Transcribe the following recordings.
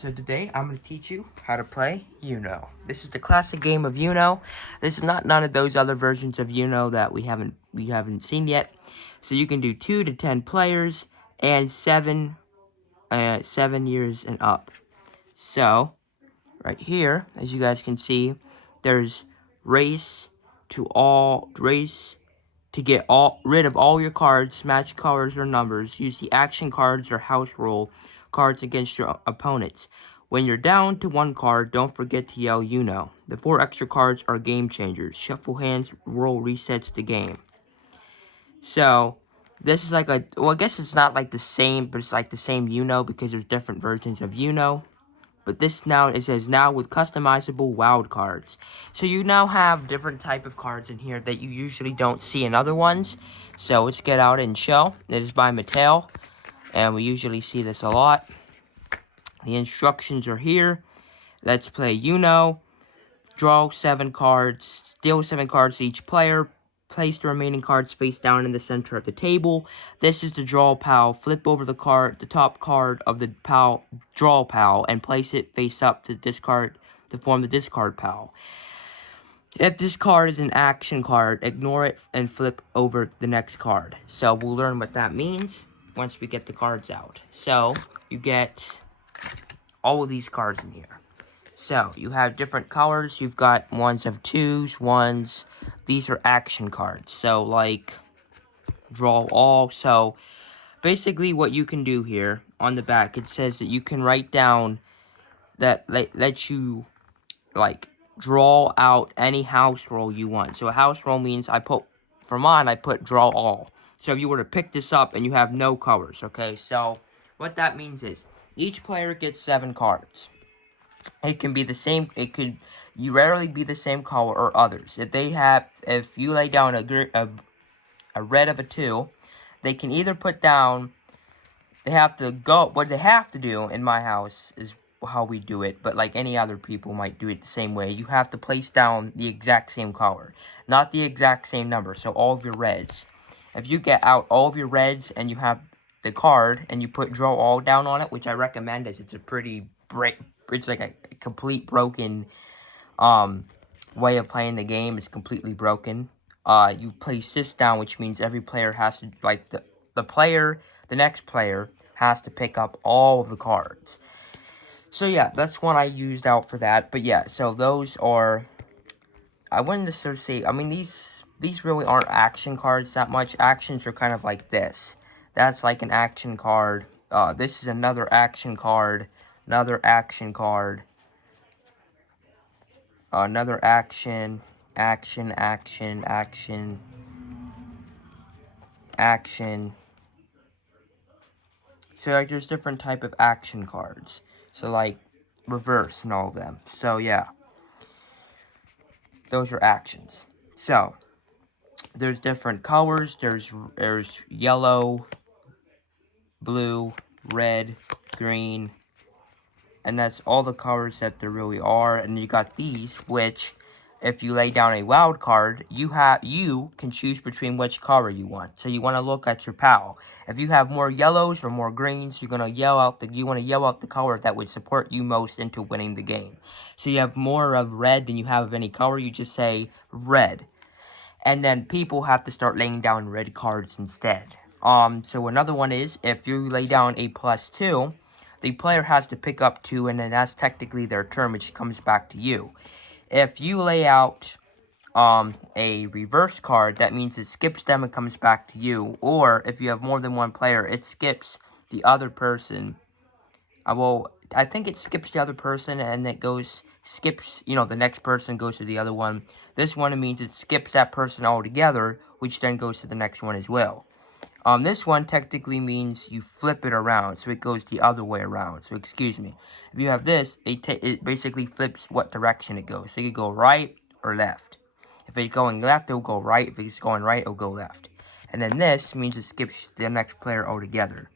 So today I'm going to teach you how to play Uno. This is the classic game of Uno. This is not none of those other versions of Uno that we haven't seen yet. So you can do 2 to 10 players and 7 years and up. So right here, as you guys can see, there's race to get rid of all your cards, match colors or numbers. Use the action cards or house rule cards against your opponents. When you're down to one card, don't forget to yell Uno. The 4 extra cards are game changers. Shuffle hands, roll resets the game. So, this is like well, I guess it's not like the same, but it's like the same Uno because there's different versions of Uno. But this now, it says now with customizable wild cards. So you now have different type of cards in here that you usually don't see in other ones. So let's get out and show. It is by Mattel. And we usually see this a lot. The instructions are here. Let's play Uno. Draw 7 cards. Deal 7 cards to each player. Place the remaining cards face down in the center of the table. This is the draw pile. Flip over the top card of the draw pile, and place it face up to form the discard pile. If this card is an action card, ignore it and flip over the next card. So we'll learn what that means once we get the cards out. So you get all of these cards in here. So, you have different colors. You've got ones of 2s, 1s. These are action cards. So, like, draw all. So, basically what you can do here, on the back, it says that you can write down that lets you, like, draw out any house roll you want. So, a house roll means for mine, I put draw all. So, if you were to pick this up and you have no colors, okay? So, what that means is, each player gets 7 cards. It can be the same. You rarely be the same color or others. If you lay down a red of a 2, they can either put down. They have to go. What they have to do in my house is how we do it. But like any other people might do it the same way. You have to place down the exact same color, not the exact same number. So all of your reds. If you get out all of your reds and you have the card and you put draw all down on it, which I recommend, as it's a pretty it's like a complete broken way of playing the game. It's completely broken. You place this down, which means every player has to, like, the next player has to pick up all of the cards. So yeah, that's one I used out for that. But yeah, so those are, I wouldn't necessarily say, I mean, these really aren't action cards that much. Actions are kind of like this. That's like an action card. This is another action card. Another action card. Another action. Action. So, like, there's different type of action cards. So, like, reverse and all of them. So, yeah. Those are actions. So, there's different colors. There's yellow, blue, red, green, and that's all the colors that there really are. And you got these, which, if you lay down a wild card, you can choose between which color you want. So you want to look at your pal. If you have more yellows or more greens, you want to yell out the color that would support you most into winning the game. So you have more of red than you have of any color, you just say red. And then people have to start laying down red cards instead. So another one is, if you lay down a +2, the player has to pick up 2, and then that's technically their turn, which comes back to you. If you lay out a reverse card, that means it skips them and comes back to you. Or if you have more than one player, it skips the other person. I think it skips the other person, and it skips, the next person goes to the other one. This one, it means it skips that person altogether, which then goes to the next one as well. This one technically means you flip it around, so it goes the other way around. So, excuse me. If you have this, it basically flips what direction it goes. So, you can go right or left. If it's going left, it'll go right. If it's going right, it'll go left. And then this means it skips the next player altogether.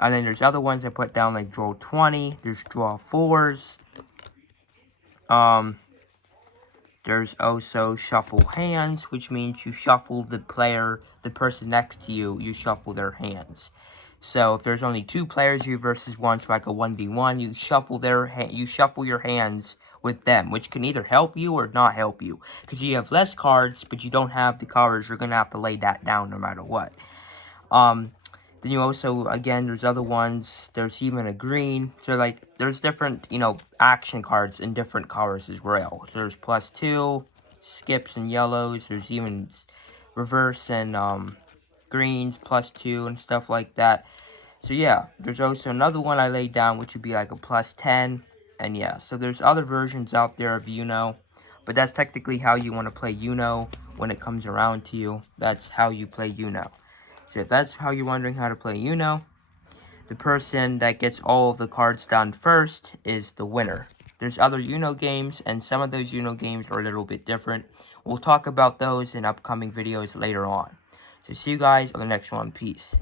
And then there's other ones I put down, like draw 20. There's draw 4s. There's also shuffle hands, which means you shuffle the person next to you, you shuffle their hands. So if there's only 2 players, you versus 1, so like a 1v1, you shuffle your hands with them, which can either help you or not help you. Because you have less cards, but you don't have the cards, you're going to have to lay that down no matter what. Then you also, again, there's other ones, there's even a green, so like, there's different, action cards in different colors as well. So there's +2, skips and yellows, there's even reverse and, greens, +2, and stuff like that. So yeah, there's also another one I laid down, which would be like a +10, and yeah, so there's other versions out there of Uno, but that's technically how you want to play Uno when it comes around to you. That's how you play Uno. So if that's how you're wondering how to play Uno, the person that gets all of the cards done first is the winner. There's other Uno games, and some of those Uno games are a little bit different. We'll talk about those in upcoming videos later on. So see you guys on the next one. Peace.